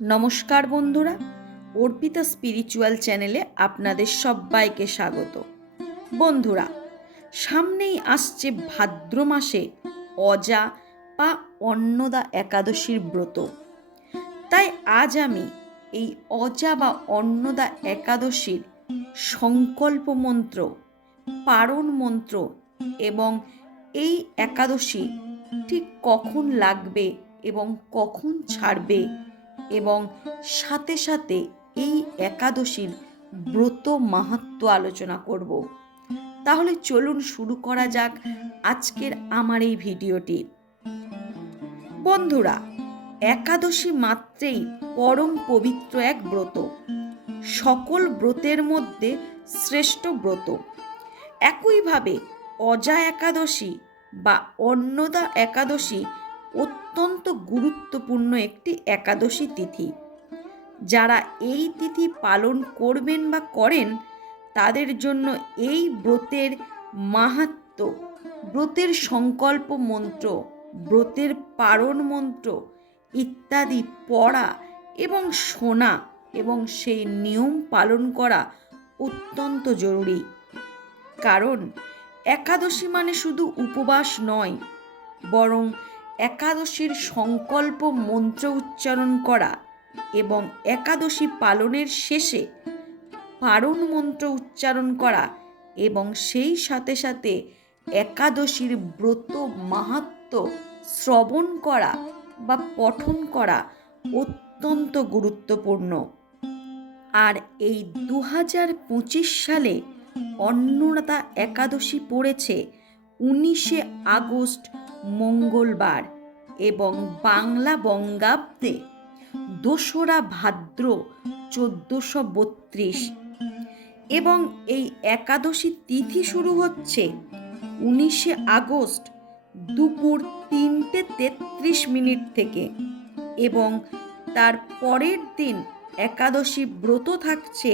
নমস্কার বন্ধুরা, অর্পিতা স্পিরিচুয়াল চ্যানেলে আপনাদের সবাইকে স্বাগত। বন্ধুরা, সামনেই আসছে ভাদ্র মাসে অজা বা অন্নদা একাদশীর ব্রত। তাই আজ আমি এই অজা বা অন্নদা একাদশীর সংকল্প মন্ত্র, পারণ মন্ত্র এবং এই একাদশী ঠিক কখন লাগবে এবং কখন ছাড়বে এবং সাথে সাথে এই একাদশীর ব্রত মাহাত্ম আলোচনা করব। তাহলে চলুন শুরু করা যাক আজকের আমার এই ভিডিওটি। বন্ধুরা, একাদশী মাত্রেই পরম পবিত্র এক ব্রত। সকল ব্রতের মধ্যে শ্রেষ্ঠ ব্রত। একইভাবে অজা একাদশী বা অন্নদা একাদশী অত্যন্ত গুরুত্বপূর্ণ একটি একাদশী তিথি। যারা এই তিথি পালন করবেন বা করেন, তাদের জন্য এই ব্রতের মাহাত্ম, ব্রতের সংকল্প মন্ত্র, ব্রতের পারণ মন্ত্র ইত্যাদি পড়া এবং শোনা এবং সেই নিয়ম পালন করা অত্যন্ত জরুরি। কারণ একাদশী মানে শুধু উপবাস নয়, বরং একাদশীর সংকল্প মন্ত্র উচ্চারণ করা এবং একাদশী পালনের শেষে পারণ মন্ত্র উচ্চারণ করা এবং সেই সাথে সাথে একাদশীর ব্রত মাহাত্ম শ্রবণ করা বা পঠন করা অত্যন্ত গুরুত্বপূর্ণ। আর এই দু হাজার পঁচিশ সালে অন্নদা একাদশী পড়েছে উনিশে আগস্ট, মঙ্গলবার এবং বাংলা বঙ্গাব্দে দোসরা ভাদ্র চোদ্দোশো বত্রিশ। এবং এই একাদশী তিথি শুরু হচ্ছে উনিশে আগস্ট দুপুর তিনটে তেত্রিশ মিনিট থেকে এবং তার পরের দিন একাদশী ব্রত থাকছে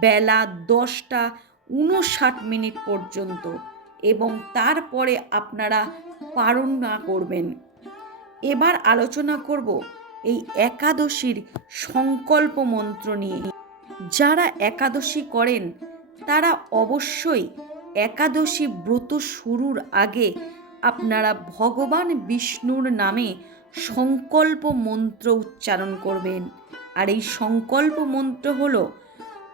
বেলা দশটা উনষাট মিনিট পর্যন্ত। এবং তারপরে আপনারা পারণ না করবেন। এবার আলোচনা করব এই একাদশীর সংকল্প মন্ত্র নিয়ে। যারা একাদশী করেন, তারা অবশ্যই একাদশী ব্রত শুরুর আগে আপনারা ভগবান বিষ্ণুর নামে সংকল্প মন্ত্র উচ্চারণ করবেন। আর এই সংকল্প মন্ত্র হল,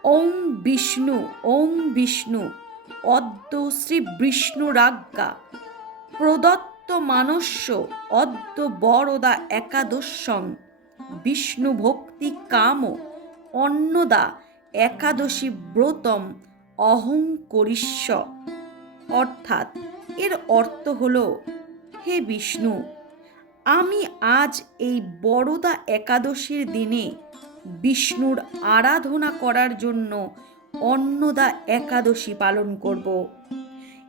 ওম বিষ্ণু ওম বিষ্ণু। অদ্য শ্রী বিষ্ণুরাজ্ঞা। প্রদত্ত মানস্য অদ্য বরদা একাদশং বিষ্ণু ভক্তি কাম অন্নদা একাদশী ব্রতম অহং করিষ্য। অর্থাৎ এর অর্থ হল, হে বিষ্ণু, আমি আজ এই বড়দা একাদশীর দিনে বিষ্ণুর আরাধনা করার জন্য অন্নদা একাদশী পালন করব।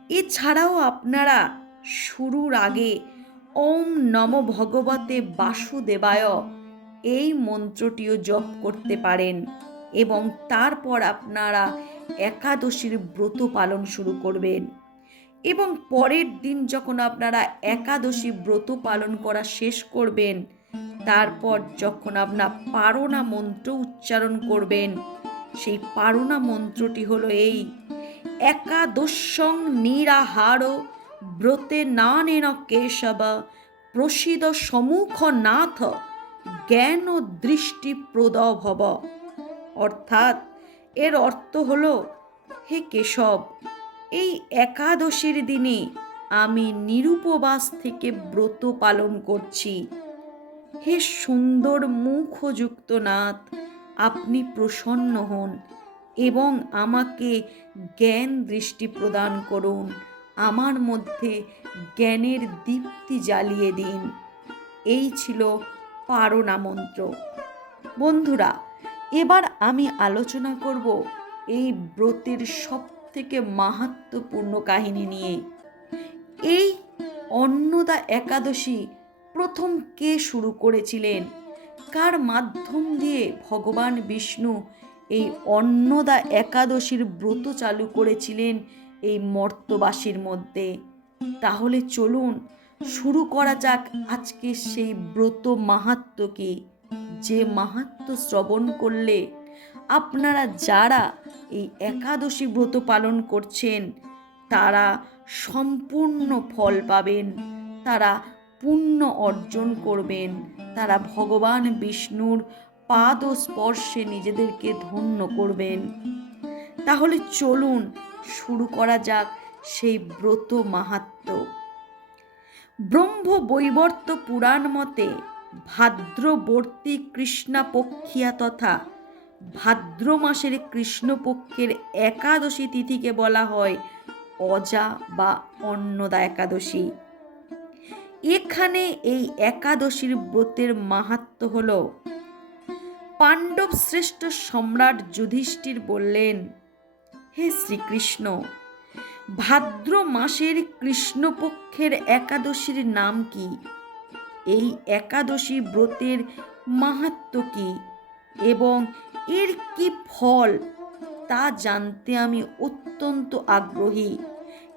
এছাড়াও আপনারা শুরুর আগে ওম নম ভগবতে বাসুদেবায় এই মন্ত্রটিও জপ করতে পারেন এবং তারপর আপনারা একাদশীর ব্রত পালন শুরু করবেন। এবং পরের দিন যখন আপনারা একাদশী ব্রত পালন করা শেষ করবেন, তারপর যখন আপনার পারনা মন্ত্র উচ্চারণ করবেন সেই পারনা মন্ত্রটি হলো এই একাদশং নিরাহার ব্রতে নানেন কেশব প্রসিদ সমুখ নাথ জ্ঞান ও দৃষ্টি প্রদভব। অর্থাৎ এর অর্থ হল, হে কেশব, এই একাদশীর দিনে আমি নিরুপবাস থেকে ব্রত পালন করছি। হে সুন্দর মুখযুক্ত নাথ আপনি প্রসন্ন হন এবং আমাকে জ্ঞান দৃষ্টি প্রদান করুন। আমার মধ্যে জ্ঞানের দীপ্তি জ্বালিয়ে দিন। এই ছিল পারনা মন্ত্র। বন্ধুরা, এবার আমি আলোচনা করব এই ব্রতের সব থেকে মাহাত্মপূর্ণ কাহিনী নিয়ে। এই অন্নদা একাদশী প্রথম কে শুরু করেছিলেন? কার মাধ্যম দিয়ে ভগবান বিষ্ণু এই অন্নদা একাদশীর ব্রত চালু করেছিলেন এই মর্তবাসীর মধ্যে। তাহলে চলুন, শুরু করা যাক আজকে সেই ব্রত মাহাত্মকে যে মাহাত্ম শ্রবণ করলে আপনারা যারা এই একাদশী ব্রত পালন করছেন, তারা সম্পূর্ণ ফল পাবেন, তারা পুণ্য অর্জন করবেন। তারা ভগবান বিষ্ণুর পাদ ও স্পর্শে নিজেদেরকে ধন্য করবেন। তাহলে চলুন, শুরু করা যাক সেই ব্রত মাহাত্ম। ব্রহ্ম বৈবর্ত পুরাণ মতে, ভাদ্রবর্তী কৃষ্ণাপক্ষিয়া তথা ভাদ্র মাসের কৃষ্ণপক্ষের একাদশী তিথিকে বলা হয় অজা বা অন্নদা একাদশী। এখানে এই একাদশীর ব্রতের মাহাত্ম হল। পাণ্ডব শ্রেষ্ঠ সম্রাট যুধিষ্ঠির বললেন, হে শ্রীকৃষ্ণ, ভাদ্র মাসের কৃষ্ণপক্ষের একাদশীর নাম কি? এই একাদশী ব্রতের মাহাত্ম কি? এবং এর কি ফল? তা জানতে আমি অত্যন্ত আগ্রহী।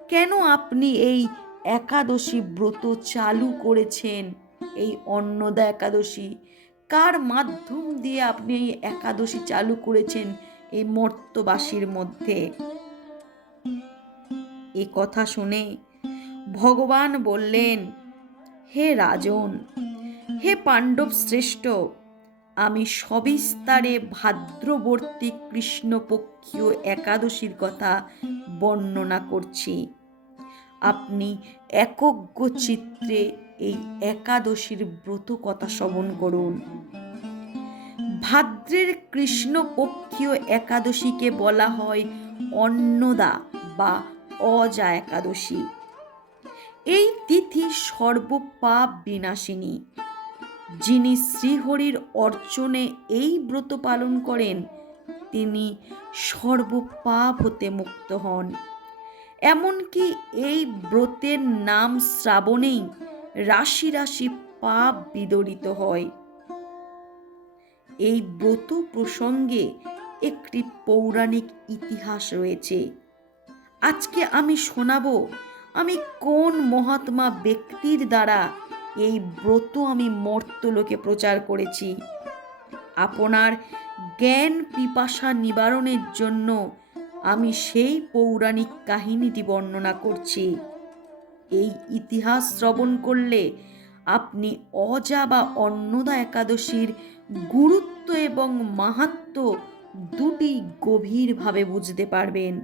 কেন আপনি এই একাদশী ব্রত চালু করেছেন এই অন্নদা একাদশী। কার মাধ্যম দিয়ে আপনি এই একাদশী চালু করেছেন এই মর্তবাসীর মধ্যে? এ কথা শুনে ভগবান বললেন, হে রাজন, হে পাণ্ডব শ্রেষ্ঠ, আমি সবিস্তারে ভাদ্রবর্তী কৃষ্ণপক্ষীয় একাদশীর কথা বর্ণনা করছি। আপনি একজ্ঞ চিত্রে এই একাদশীর ব্রত কথা শ্রবণ করুন। ভাদ্রের কৃষ্ণপক্ষীয় একাদশীকে বলা হয় অন্নদা বা অজা একাদশী। এই তিথি সর্বপাপ বিনাশিনী। যিনি শ্রীহরির অর্চনে এই ব্রত পালন করেন, তিনি সর্বপাপ হতে মুক্ত হন। এমনকি এই ব্রতের নাম শ্রাবণেই রাশি রাশি পাপ বিদরিত হয়। এই ব্রত প্রসঙ্গে একটি পৌরাণিক ইতিহাস রয়েছে। আজকে আমি শোনাবো, আমি কোন মহাত্মা ব্যক্তির দ্বারা এই ব্রত আমি মর্তলোকে প্রচার করেছি? আপনার জ্ঞান পিপাসা নিবারণের জন্য আমি সেই পৌরাণিক কাহিনীটি বর্ণনা করছি। এই ইতিহাস শ্রবণ করলে আপনি অজা বা অন্নদা একাদশীর গুরুত্ব এবং মাহাত্ম দুটি গভীরভাবে বুঝতে পারবেন।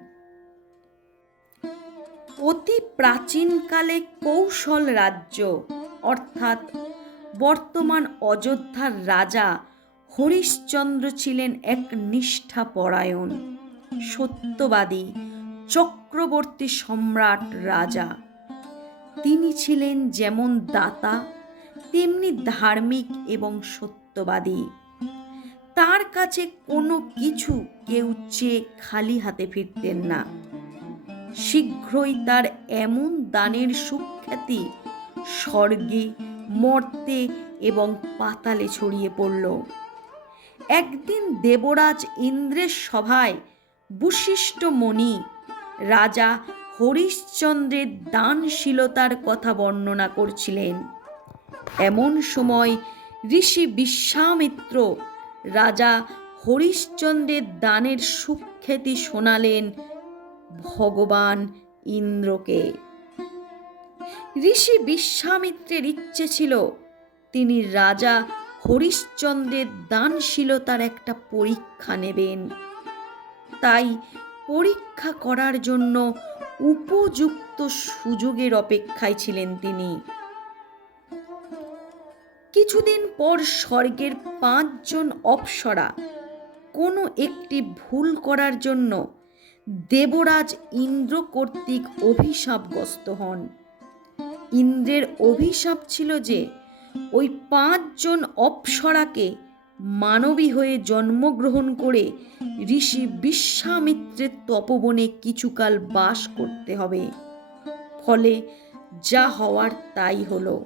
অতি প্রাচীনকালে কৌশল রাজ্য, অর্থাৎ বর্তমান অযোধ্যার রাজা হরিশ্চন্দ্র ছিলেন এক নিষ্ঠাপরায়ণ। সত্যবাদী, চক্রবর্তী সম্রাট রাজা। তিনি ছিলেন যেমন দাতা, তেমনি ধার্মিক এবং সত্যবাদী। তার কাছে কোনো কিছু কেউ চেয়ে খালি হাতে ফিরতেন না। শীঘ্রই তার এমন দানের সুখ্যাতি স্বর্গে, মর্তে এবং পাতালে ছড়িয়ে পড়ল। একদিন দেবরাজ ইন্দ্রের সভায় বুশিষ্ট মণি, রাজা হরিশ্চন্দ্রের দানশীলতার কথা বর্ণনা করছিলেন। এমন সময় ঋষি বিশ্বামিত্র রাজা হরিশ্চন্দ্রের দানের সুখ্যাতি শোনালেন ভগবান ইন্দ্রকে। ঋষি বিশ্বামিত্রের ইচ্ছে ছিল তিনি রাজা হরিশ্চন্দ্রের দানশীলতার একটা পরীক্ষা নেবেন। তাই পরীক্ষা করার জন্য উপযুক্ত সুযোগের অপেক্ষায় ছিলেন তিনি। কিছুদিন পর স্বর্গের পাঁচজন অপ্সরা কোনো একটি ভুল করার জন্য দেবরাজ ইন্দ্র কর্তৃক অভিশাপগ্রস্ত হন। ইন্দ্রের অভিশাপ ছিল যে ওই পাঁচজন অপ্সরাকে মানবী হয়ে জন্মগ্রহণ করে ঋষি বিশ্বামিত্রের তপবনে কিছুকাল বাস করতে হবে। ফলে যা হওয়ার তাই হলো।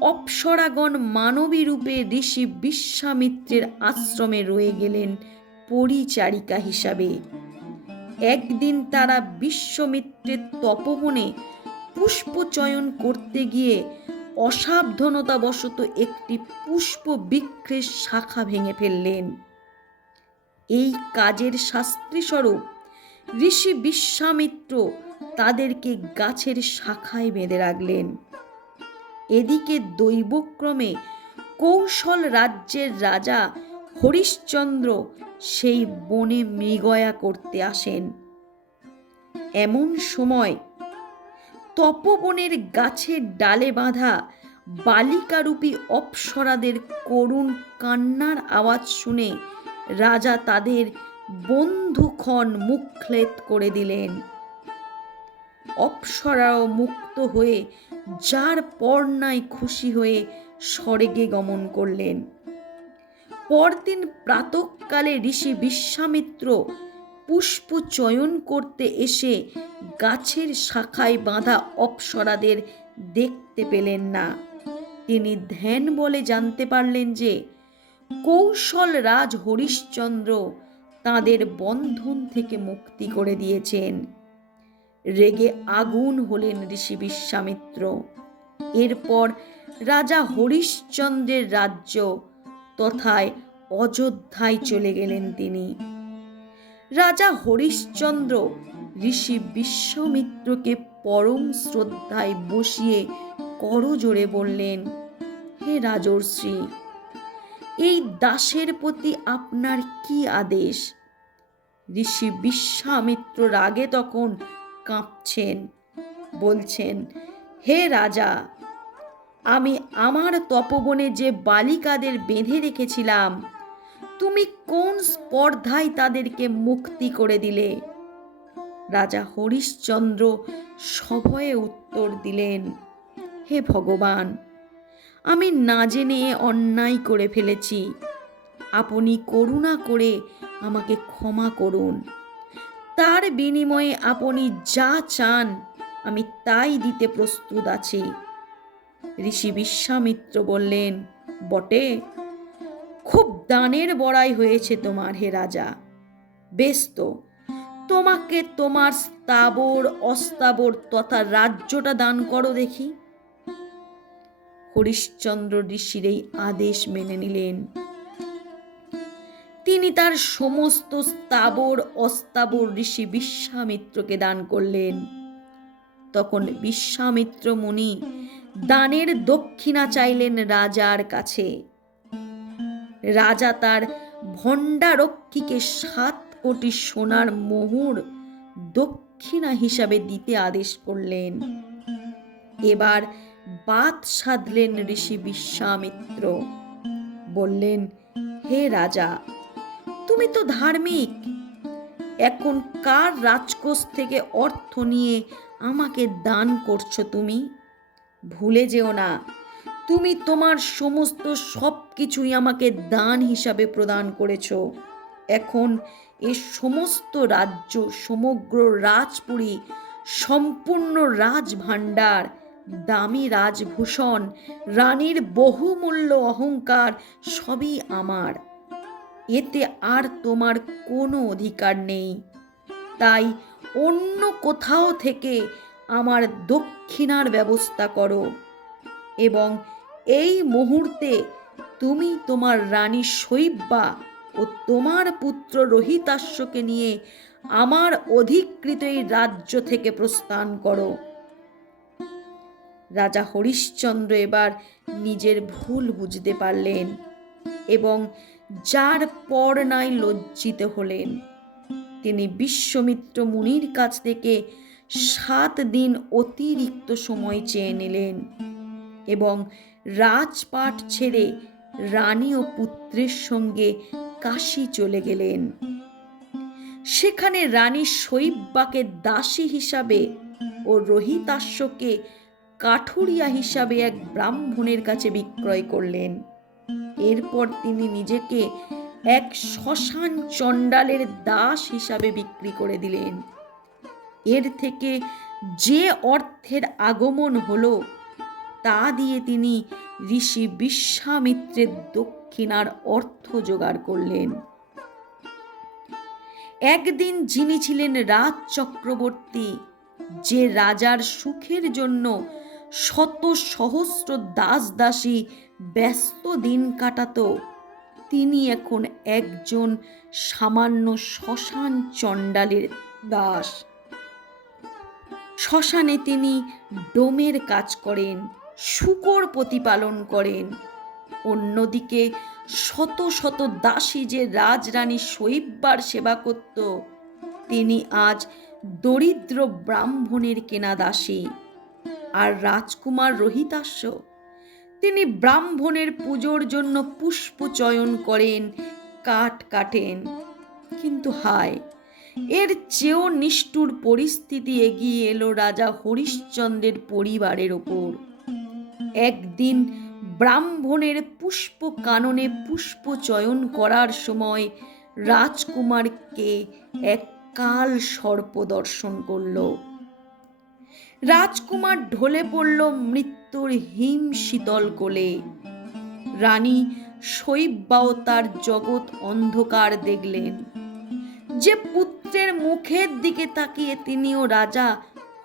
অপ্সরাগণ মানবী রূপে ঋষি বিশ্বামিত্রের আশ্রমে রয়ে গেলেন পরিচারিকা হিসাবে। একদিন তারা বিশ্বমিত্রের তপবনে পুষ্পচয়ন করতে গিয়ে অসাবধানতাবশত একটি পুষ্প বৃক্ষের শাখা ভেঙে ফেললেন। এই কাজের শাস্ত্রীস্বরূপ ঋষি বিশ্বামিত্র তাদেরকে গাছের শাখায় বেঁধে রাখলেন। এদিকে দৈবক্রমে কৌশল রাজ্যের রাজা হরিশ্চন্দ্র সেই বনে মৃগয়া করতে আসেন। এমন সময় তপবনের গাছের ডালে বাঁধা বালিকারূপী অপ্সরাদের করুণ কান্নার আওয়াজ শুনে রাজা তাদের বন্ধুক্ষণ মুখলেত করে দিলেন। অপ্সরাও মুক্ত হয়ে যার পর্ণায় খুশি হয়ে স্বর্গে গমন করলেন। পরদিন প্রাতকালে ঋষি বিশ্বামিত্র পুষ্প চয়ন করতে এসে গাছের শাখায় বাঁধা অপ্সরাদের দেখতে পেলেন না। তিনি ধ্যান বলে জানতে পারলেন যে, কৌশল রাজ হরিশ্চন্দ্র তাদের বন্ধন থেকে মুক্তি করে দিয়েছেন। রেগে আগুন হলেন ঋষি বিশ্বামিত্র। এরপর রাজা হরিশ্চন্দ্রের রাজ্য তথায় অযোধ্যায় চলে গেলেন তিনি। রাজা হরিশ্চন্দ্র ঋষি বিশ্বমিত্রকে পরম শ্রদ্ধায় বসিয়ে করজোড়ে বললেন, হে রাজর্ষি, এই দাসের প্রতি আপনার কি আদেশ? ঋষি বিশ্বামিত্র রাগে তখন কাঁপছেন, বলছেন, হে রাজা, আমি আমার তপবনে যে বালিকাদের বেঁধে রেখেছিলাম তুমি কোন স্পর্ধায় তাদেরকে মুক্তি করে দিলে? রাজা হরিশ্চন্দ্র সভয়ে উত্তর দিলেন, হে ভগবান, আমি না জেনে অন্যায় করে ফেলেছি। আপনি করুণা করে আমাকে ক্ষমা করুন। তার বিনিময়ে আপনি যা চান, আমি তাই দিতে প্রস্তুত আছি। ঋষি বিশ্বামিত্র বললেন, বটে খুব দানের বড়াই হয়েছে তোমার হে রাজা। বেশ তো, তোমাকে তোমার স্থাবর অস্থাবর তথা রাজ্যটা দান করো দেখি। হরিশ্চন্দ্র ঋষির এই আদেশ মেনে নিলেন। তিনি তার সমস্ত স্থাবর অস্থাবর ঋষি বিশ্বামিত্রকে দান করলেন। তখন বিশ্বামিত্র মুনি দানের দক্ষিণা চাইলেন রাজার কাছে। রাজা তার ভণ্ডারক্ষীকে সাত কোটি সোনার মোহর দক্ষিণা হিসাবে দিতে আদেশ করলেন। এবার বাদ সাধলেন ঋষি বিশ্বামিত্র। বললেন, হে রাজা, তুমি তো ধার্মিক। এখন কার রাজকোষ থেকে অর্থ নিয়ে আমাকে দান করছ তুমি? ভুলে যেও না তুমি তোমার সমস্ত সব কিছুই আমাকে দান হিসাবে প্রদান করেছ। এখন এ সমস্ত রাজ্য, সমগ্র রাজপুরী, সম্পূর্ণ রাজভাণ্ডার, দামি রাজভূষণ, রানীর বহুমূল্য অহংকার সবই আমার। এতে আর তোমার কোনো অধিকার নেই। তাই অন্য কোথাও থেকে আমার দক্ষিণার ব্যবস্থা করো এবং এই মুহূর্তে তুমি তোমার রানী শৈব্যা ও তোমার পুত্র রোহিতাশ্বকে নিয়ে আমার অধিকৃত এই রাজ্য থেকে প্রস্থান করো। রাজা হরিশ্চন্দ্র এবার নিজের ভুল বুঝতে পারলেন এবং যার পর নাই লজ্জিত হলেন। তিনি বিশ্বমিত্র মুনির কাছ থেকে সাত দিন অতিরিক্ত সময় চেয়ে নিলেন এবং রাজপাট ছেড়ে রানী ও পুত্রের সঙ্গে কাশি চলে গেলেন। সেখানে রানী শৈব্যাকে দাসী হিসাবে ও রোহিতাশ্বকে কাঠুরিয়া হিসাবে এক ব্রাহ্মণের কাছে বিক্রয় করলেন। এরপর তিনি নিজেকে এক শ্মশান চণ্ডালের দাস হিসাবে বিক্রি করে দিলেন। এর থেকে যে অর্থের আগমন হলো তা দিয়ে তিনি ঋষি বিশ্বামিত্রের দক্ষিণার অর্থ জোগাড় করলেন। একদিন যিনি ছিলেন রাজ চক্রবর্তী, যে রাজার সুখের জন্য শত সহস্র দাস দাসী ব্যস্ত দিন কাটাত, তিনি এখন একজন সামান্য শ্মশান চণ্ডালের দাস। শ্মশানে তিনি ডোমের কাজ করেন। শুকর প্রতিপালন করেন। অন্যদিকে শত শত দাসী যে রাজরানী শৈব্যার সেবা করত, তিনি আজ দরিদ্র ব্রাহ্মণের কেনা দাসী। আর রাজকুমার রোহিতাস্য তিনি ব্রাহ্মণের পুজোর জন্য পুষ্প চয়ন করেন, কাঠ কাটেন। কিন্তু হায়, এর চেয়েও নিষ্ঠুর পরিস্থিতি এগিয়ে এলো রাজা হরিশ্চন্দ্রের পরিবারের ওপর। একদিন ব্রাহ্মণের পুষ্প কাননে পুষ্প চয়ন করার সময় রাজকুমারকে এক কাল সর্প দর্শন করল। রাজকুমার ঢলে পড়ল মৃত্যুর হিম শীতল কোলে। রানী শৈব্যাও তার জগৎ অন্ধকার দেখলেন। যে পুত্রের মুখের দিকে তাকিয়ে তিনিও রাজা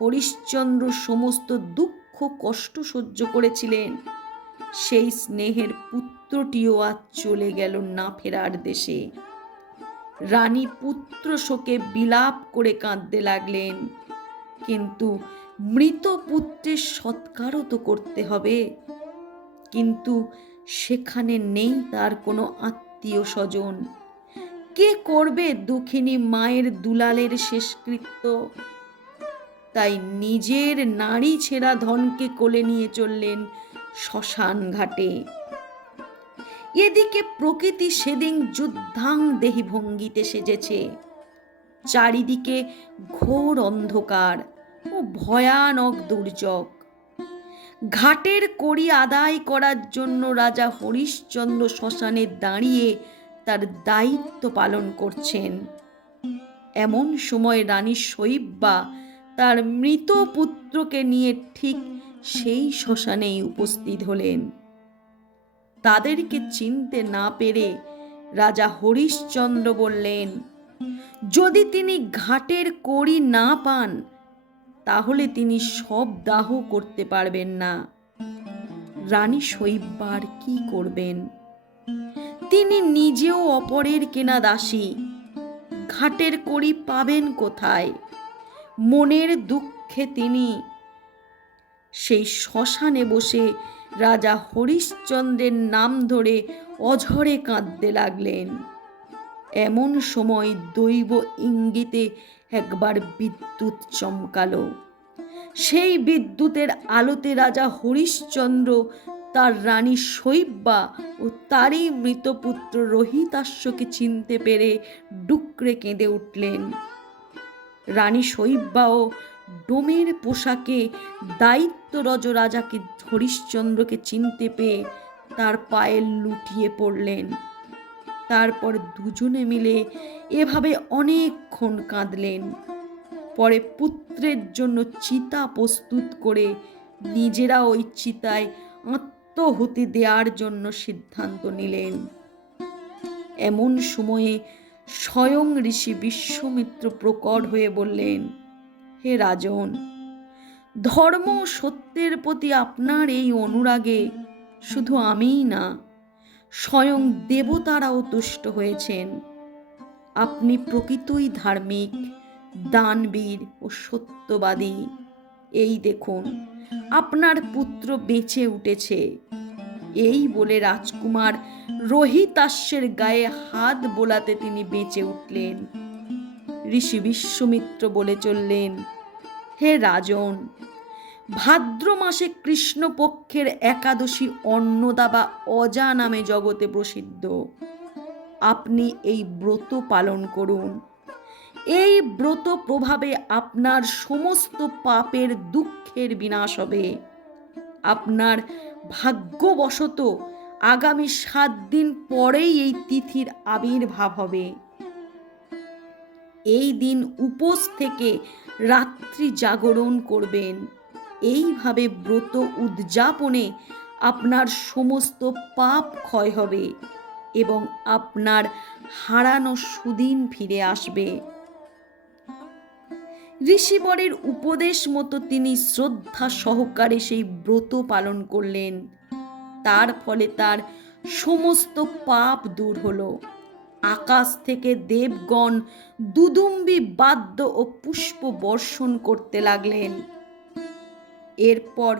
হরিশ্চন্দ্র সমস্ত দুঃখ কষ্ট সহ্য করেছিলেন। সেই স্নেহের পুত্রটিও আজ চলে গেল না ফেরার দেশে। রানী পুত্র শোকে বিলাপ করে কাঁদতে লাগলেন। কিন্তু মৃত পুত্রের সৎকারও তো করতে হবে। কিন্তু সেখানে নেই তার কোনো আত্মীয় স্বজন। কে করবে দুঃখিনী মায়ের দুলালের শেষকৃত্য? তাই নিজের নারী ছেঁড়া ধনকে কোলে নিয়ে চললেন শ্মশান ঘাটে। এদিকে প্রকৃতি সেদিন যুদ্ধাং দেহি ভঙ্গিতে সেজেছে। চারিদিকে ঘোর অন্ধকার ও ভয়ানক দুর্যোগ। ঘাটের কড়ি আদায় করার জন্য রাজা হরিশ্চন্দ্র শ্মশানে দাঁড়িয়ে তার দায়িত্ব পালন করছেন। এমন সময় রানী শৈব্যা তার মৃত পুত্রকে নিয়ে ঠিক সেই শ্মশানেই উপস্থিত হলেন। তাদেরকে চিনতে না পেরে রাজা হরিশ্চন্দ্র বললেন, যদি তিনি ঘাটের কড়ি না পান, তাহলে তিনি সব দাহ করতে পারবেন না। রানী শৈব্যার কি করবেন? তিনি নিজেও অপরের কেনা দাসী। ঘাটের কড়ি পাবেন কোথায়? মনের দুঃখে তিনি। সেই শ্মশানে বসে রাজা হরিশ্চন্দ্রের নাম ধরে অঝরে কাঁদতে লাগলেন। এমন সময় দৈব ইঙ্গিতে একবার বিদ্যুৎ চমকালো। সেই বিদ্যুতের আলোতে রাজা হরিশ্চন্দ্র, তার রানী শৈব্যা ও তারই মৃতপুত্র রোহিতাশ্বকে চিনতে পেরে ডুকরে কেঁদে উঠলেন। রানী শৈব্যাও ডোমের পোশাকে দায়িত্বরজ রাজাকে হরিশ্চন্দ্রকে চিনতে পেয়ে তার পায়ে লুটিয়ে পড়লেন। তারপর দুজনে মিলে এভাবে অনেকক্ষণ কাঁদলেন। পরে পুত্রের জন্য চিতা প্রস্তুত করে নিজেরা ওই চিতায় আত্মহুতি দেওয়ার জন্য সিদ্ধান্ত নিলেন। এমন সময়ে স্বয়ং ঋষি বিশ্বমিত্র প্রকট হয়ে বললেন, হে রাজন, ধর্ম সত্যের প্রতি আপনার এই অনুরাগে শুধু আমিই না, স্বয়ং দেবতারাও তুষ্ট হয়েছেন। আপনি প্রকৃতই ধার্মিক, দানবীর ও সত্যবাদী। এই দেখুন, আপনার পুত্র বেঁচে উঠেছে। এই বলে রাজকুমার রোহিতাস্যের গায়ে হাত বোলাতে তিনি বেঁচে উঠলেন। ঋষি বিশ্বমিত্র বলে চললেন, হে রাজন, ভাদ্র মাসে কৃষ্ণপক্ষের একাদশী অন্নদা বা অজা নামে জগতে প্রসিদ্ধ। আপনি এই ব্রত পালন করুন। এই ব্রত প্রভাবে আপনার সমস্ত পাপের দুঃখের বিনাশ হবে। আপনার ভাগ্যবশত আগামী সাত দিন পরেই এই তিথির আবির্ভাব হবে। এই দিন উপোস থেকে রাত্রি জাগরণ করবেন। এইভাবে ব্রত উদযাপনে আপনার সমস্ত পাপ ক্ষয় হবে এবং আপনার হারানো সুদিন ফিরে আসবে। ঋষিবরের উপদেশ মতো তিনি শ্রদ্ধা সহকারে সেই ব্রত পালন করলেন। তার ফলে তার সমস্ত পাপ দূর হলো। আকাশ থেকে দেবগণ দুদুম্বি বাদ্য ও পুষ্প বর্ষণ করতে লাগলেন। এরপর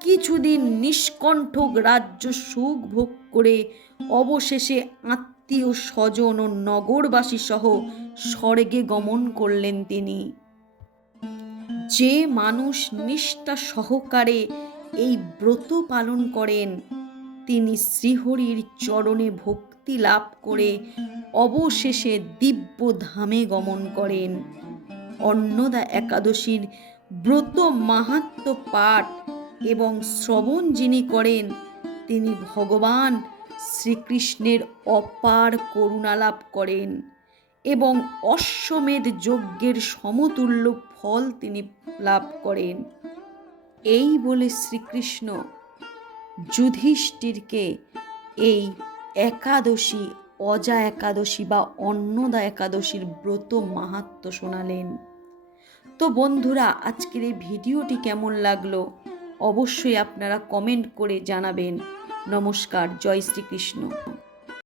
কিছুদিন নিষ্কণ্ঠ রাজ্য সুখ ভোগ করে অবশেষে আত্মীয় স্বজন ও নগরবাসী সহ স্বর্গে গমন করলেন তিনি। যে মানুষ নিষ্ঠা সহকারে এই ব্রত পালন করেন, তিনি শ্রীহরির চরণে ভক্তি লাভ করে অবশেষে দিব্য ধামে গমন করেন। অন্নদা একাদশীর ব্রত মাহাত্ম পাঠ এবং শ্রবণ যিনি করেন, তিনি ভগবান শ্রীকৃষ্ণের অপার করুণা লাভ করেন এবং অশ্বমেধ যজ্ঞের সমতুল্য ফল তিনি লাভ করেন। এই বলে শ্রীকৃষ্ণ যুধিষ্ঠিরকে এই একাদশী, অজা একাদশী বা অন্নদা একাদশীর ব্রত মাহাত্ম শোনালেন। তো বন্ধুরা, আজকের এই ভিডিওটি কেমন লাগল অবশ্যই আপনারা কমেন্ট করে জানাবেন। নমস্কার, জয় শ্রীকৃষ্ণ।